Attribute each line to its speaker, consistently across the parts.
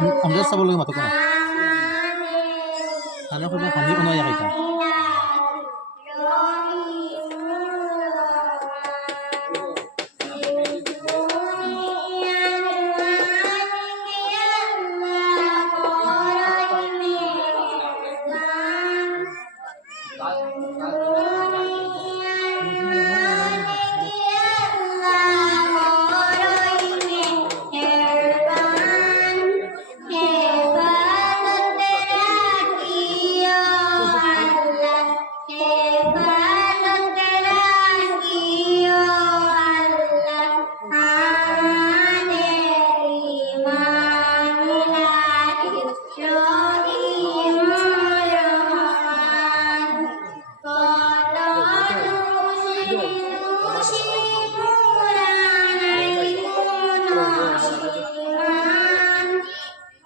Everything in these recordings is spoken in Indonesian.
Speaker 1: हमजा सब लोग मत करना खाना खुद खानी उन्होंने यहाँ था Thank you.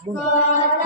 Speaker 2: Bye.